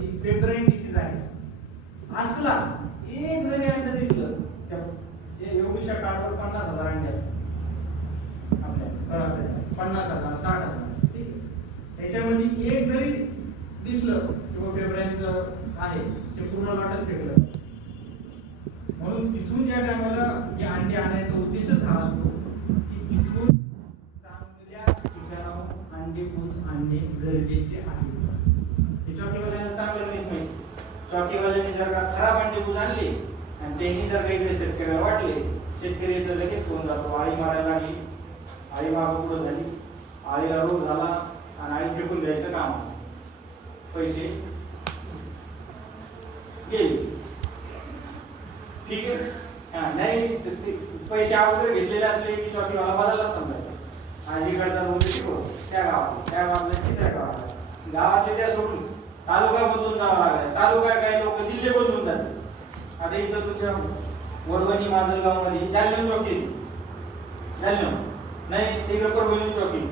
त्याच्यामध्ये pebrine disease आहे असला एक जरी अंड दिसलं त्या एवढ्या कार्डवर 50,000 अंडे असतात आपल्या कळत 50,000 60,000 ठीक आहे. त्याच्यामध्ये एक जरी दिसलं किंवा पेब्राइनचं आहे ते पूर्ण लॉटच फेकलं. म्हणून तिथून ज्या टायमाला हे अंडे आणायचा उद्देशच हा असतो की तिथून चांगल्या ठिकाणाहून अंडे पोच आणणे गरजेचे आहे. हे चौकीवाल्यांना चांगलं माहित नाही. चौकीवाल्यांनी जर का खराब अंडे पोच आणले आणि त्यांनी जर का इकडे शेतकऱ्याला वाटले, शेतकरी तर लगेच होऊन जातो, आळी मारायला लागली, आळी मागं पुढं झाली, आळीला रोग झाला आणि आळी फेकून द्यायचं काम, पैसे गेले. ठीक आहे. हा नाही पैसे अगोदर घेतलेले असले की चौकीवाला बदललाच समजायचा. आज इकडचा रोग शिकवतो त्या गावात, त्या गावातल्या तिसऱ्या गावाला, गावातले त्या सोडून तालुका बदलून जावा लागायचा. तालुका काय लोक जिल्हे बदलून जाते. आता इथं तुझ्या वडवणी माजलगाव मध्ये जालना चौकी, जालना नाही तिकडे परभणी चौकी.